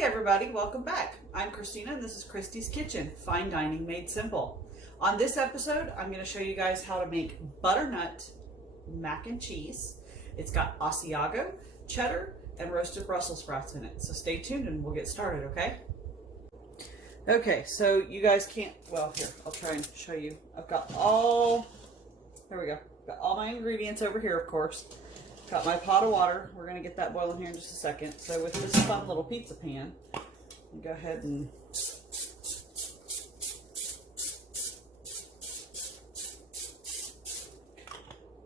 Hey everybody, welcome back. I'm Christina and this is Christy's Kitchen, fine dining made simple. On this episode, I'm going to show you guys how to make butternut mac and cheese. It's got Asiago, cheddar, and roasted Brussels sprouts in it. So stay tuned and we'll get started, okay? Okay, so you guys can't, well here, I'll try and show you. I've got all, there we go. Got all my ingredients over here, of course. Got my pot of water. We're going to get that boiling here in just a second. So with this fun little pizza pan, go ahead and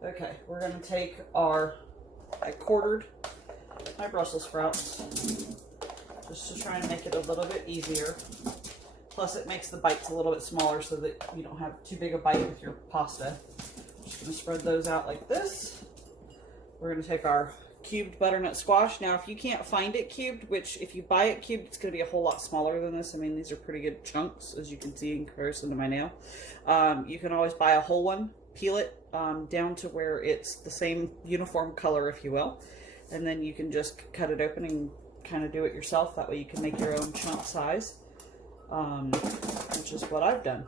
okay, we're going to take I quartered my Brussels sprouts just to try and make it a little bit easier. Plus it makes the bites a little bit smaller so that you don't have too big a bite with your pasta. I'm just going to spread those out like this. We're going to take our cubed butternut squash. Now, if you can't find it cubed, which if you buy it cubed, it's going to be a whole lot smaller than this. I mean, these are pretty good chunks, as you can see in comparison to my nail. You can always buy a whole one, peel it down to where it's the same uniform color, if you will. And then you can just cut it open and kind of do it yourself. That way you can make your own chunk size, which is what I've done.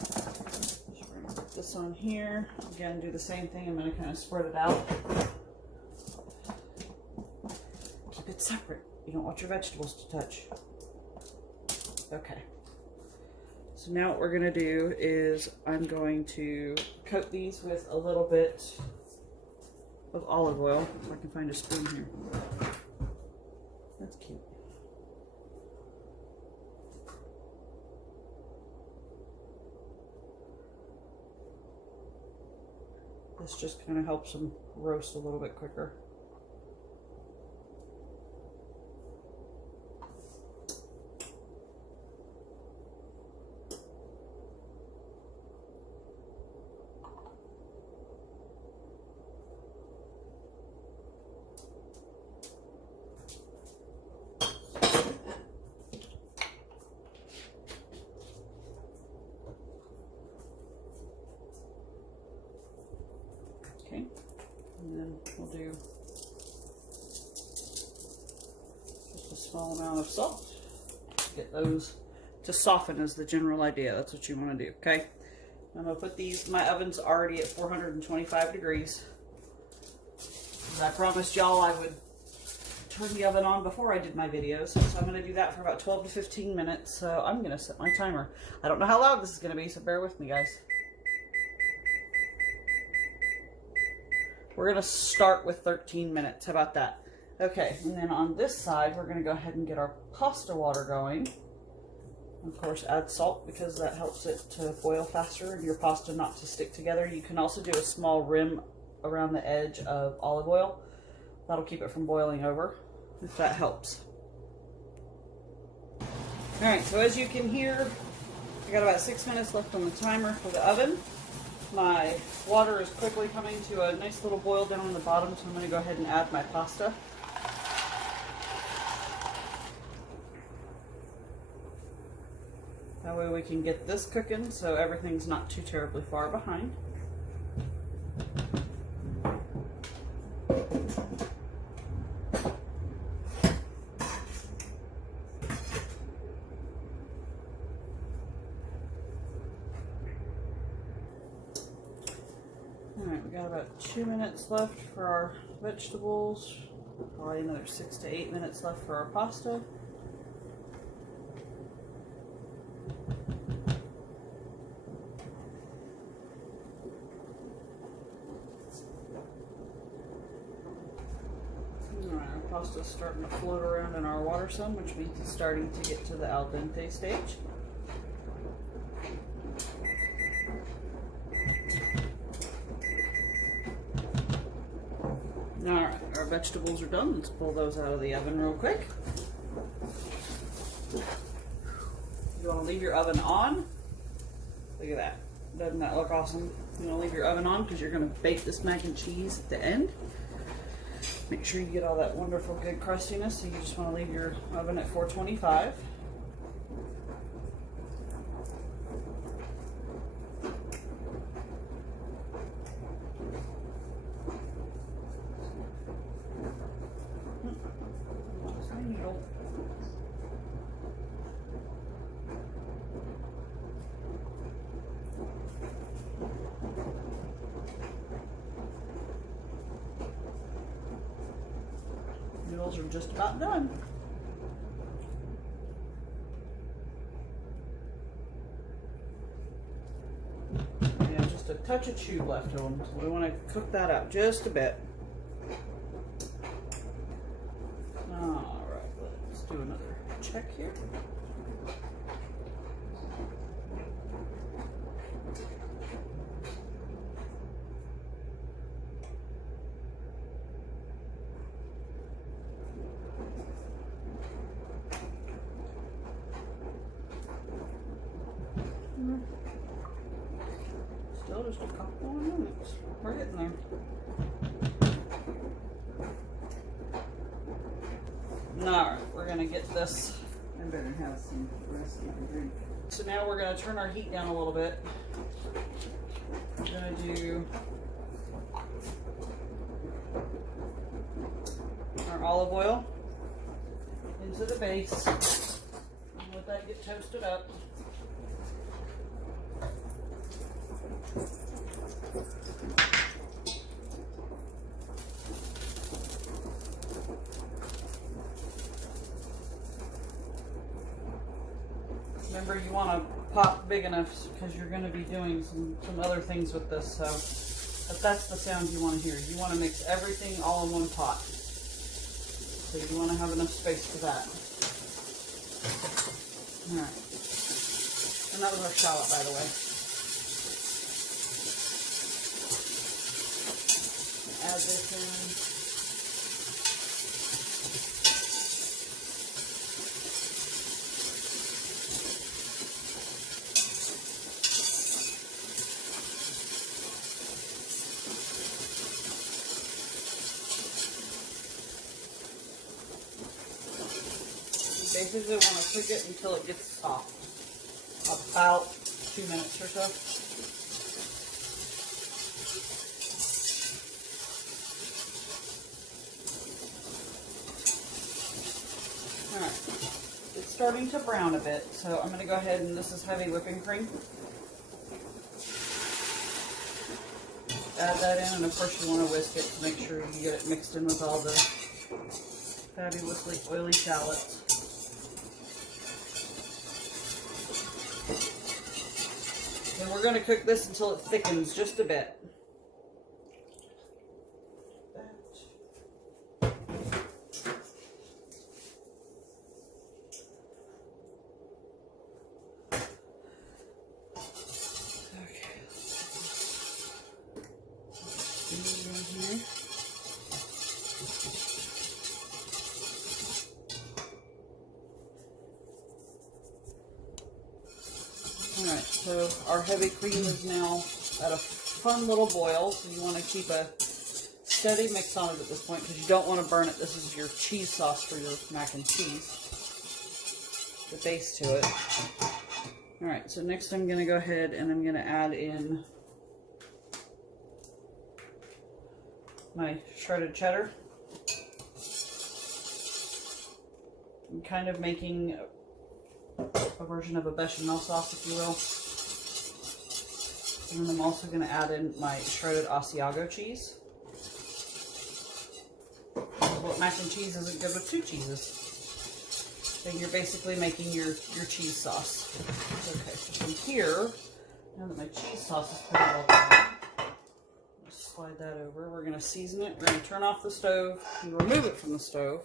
So we're going to put this on here. Again, do the same thing. I'm going to kind of spread it out. It's separate. You don't want your vegetables to touch. Okay. So now what we're going to do is I'm going to coat these with a little bit of olive oil. If I can find a spoon here. That's cute. This just kind of helps them roast a little bit quicker. Okay, and then we'll do just a small amount of salt. Get those to soften is the general idea. That's what you want to do, okay? I'm going to put these, my oven's already at 425 degrees. As I promised y'all I would turn the oven on before I did my videos. So I'm going to do that for about 12 to 15 minutes. So I'm going to set my timer. I don't know how loud this is going to be, so bear with me, guys. We're going to start with 13 minutes. How about that? Okay, and then on this side, we're going to go ahead and get our pasta water going. Of course, add salt because that helps it to boil faster and your pasta not to stick together. You can also do a small rim around the edge of olive oil. That'll keep it from boiling over, if that helps. All right, so as you can hear, I got about 6 minutes left on the timer for the oven. My water is quickly coming to a nice little boil down on the bottom, so I'm going to go ahead and add my pasta. That way we can get this cooking so everything's not too terribly far behind. Alright, we got about 2 minutes left for our vegetables. Probably another 6 to 8 minutes left for our pasta. Alright, our pasta's starting to float around in our water some, which means it's starting to get to the al dente stage. Alright, our vegetables are done. Let's pull those out of the oven real quick. You want to leave your oven on. Look at that. Doesn't that look awesome? You want to leave your oven on because you're going to bake this mac and cheese at the end. Make sure you get all that wonderful good crustiness. So you just want to leave your oven at 425. I'm just about done. Yeah, just a touch of chew left on them. So we want to cook that up just a bit. All right, let's do another check here. Still just a couple more minutes. We're getting there. Alright, we're going to get this. I better have some rest of the drink. So now we're going to turn our heat down a little bit. We're going to do our olive oil into the base. And let that get toasted up. Remember, you want a pot big enough because you're going to be doing some other things with this. So, but that's the sound you want to hear. You want to mix everything all in one pot. So you want to have enough space for that. All right. And that was our shallot, by the way. Add this in. Basically want to cook it until it gets soft. About 2 minutes or so. Alright. It's starting to brown a bit, so I'm going to go ahead and this is heavy whipping cream. Add that in, and of course you want to whisk it to make sure you get it mixed in with all the fabulously oily shallots. And we're going to cook this until it thickens just a bit. Alright, so our heavy cream is now at a fun little boil, so you want to keep a steady mix on it at this point because you don't want to burn it. This is your cheese sauce for your mac and cheese, the base to it. Alright, so next I'm going to go ahead and I'm going to add in my shredded cheddar. I'm kind of making a version of a bechamel sauce, if you will. And then I'm also going to add in my shredded Asiago cheese. Well, mac and cheese isn't good with two cheeses. Then you're basically making your cheese sauce. Okay, so from here, now that my cheese sauce is pretty well done, just slide that over. We're going to season it. We're going to turn off the stove and remove it from the stove.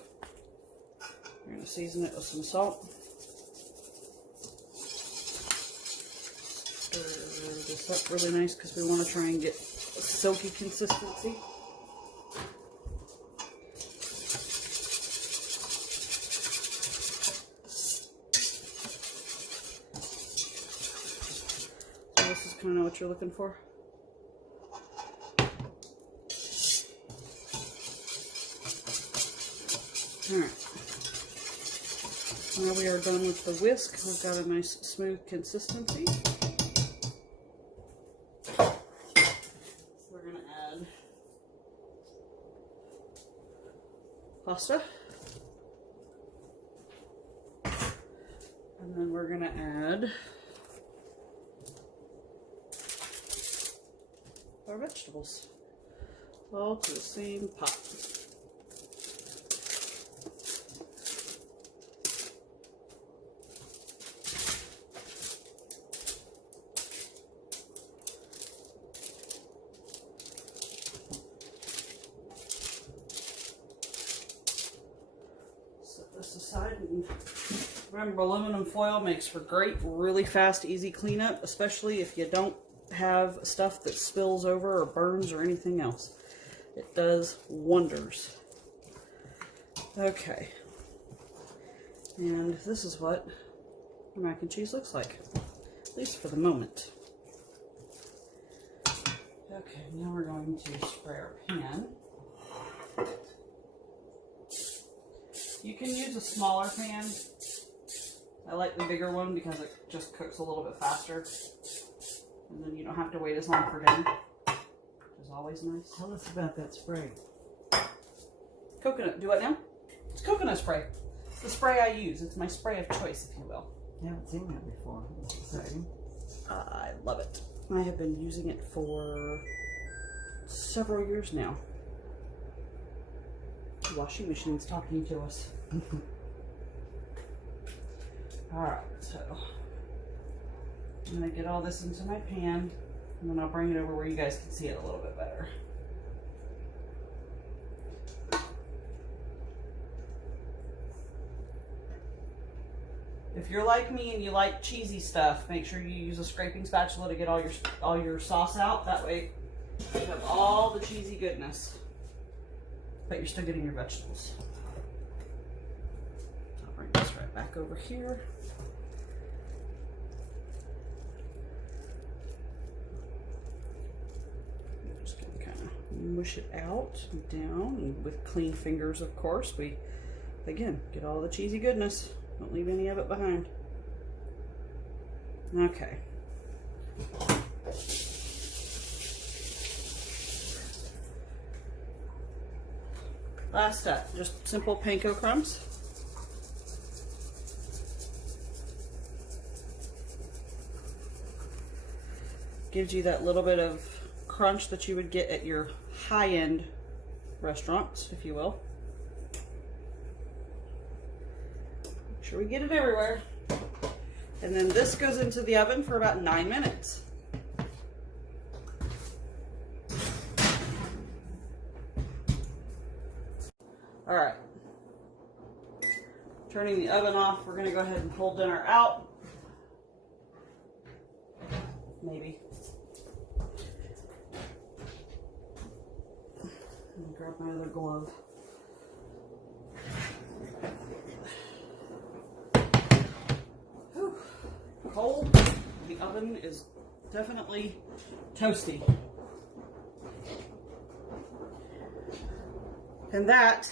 We're going to season it with some salt. Stir this up really nice because we want to try and get a silky consistency. So this is kind of what you're looking for. Alright. Now we are done with the whisk. We've got a nice smooth consistency. We're going to add pasta. And then we're going to add our vegetables. All to the same pot. And remember, aluminum foil makes for great, really fast, easy cleanup, especially if you don't have stuff that spills over or burns or anything else. It does wonders. Okay. And this is what mac and cheese looks like, at least for the moment. Okay, now we're going to spray our pan. You can use a smaller pan. I like the bigger one because it just cooks a little bit faster. And then you don't have to wait as long for dinner, which is always nice. Tell us about that spray. Coconut, do what now? It's coconut spray. It's the spray I use. It's my spray of choice, if you will. I haven't seen that before. It's exciting. I love it. I have been using it for several years now. The washing machine's talking to us. Alright, so I'm going to get all this into my pan, and then I'll bring it over where you guys can see it a little bit better. If you're like me and you like cheesy stuff, make sure you use a scraping spatula to get all your sauce out. That way you have all the cheesy goodness, but you're still getting your vegetables. I'll bring this right back over here. I'm just going to kind of mush it out and down, and with clean fingers, of course. We, again, get all the cheesy goodness. Don't leave any of it behind. Okay. Last step, just simple panko crumbs. Gives you that little bit of crunch that you would get at your high-end restaurants, if you will. Make sure we get it everywhere. And then this goes into the oven for about 9 minutes. All right. Turning the oven off, we're going to go ahead and pull dinner out. Maybe. Let me grab my other glove. Whew. Cold. The oven is definitely toasty. And that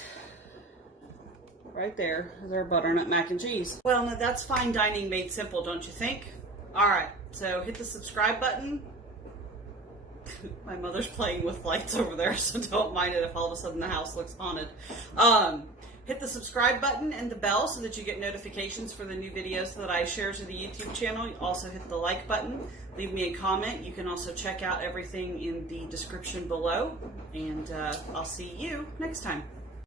right there is our butternut mac and cheese. Well, now that's fine dining made simple, don't you think? All right, so hit the subscribe button. My mother's playing with lights over there, so don't mind it if all of a sudden the house looks haunted. Hit the subscribe button and the bell so that you get notifications for the new videos that I share to the YouTube channel. You also hit the like button. Leave me a comment. You can also check out everything in the description below. And I'll see you next time.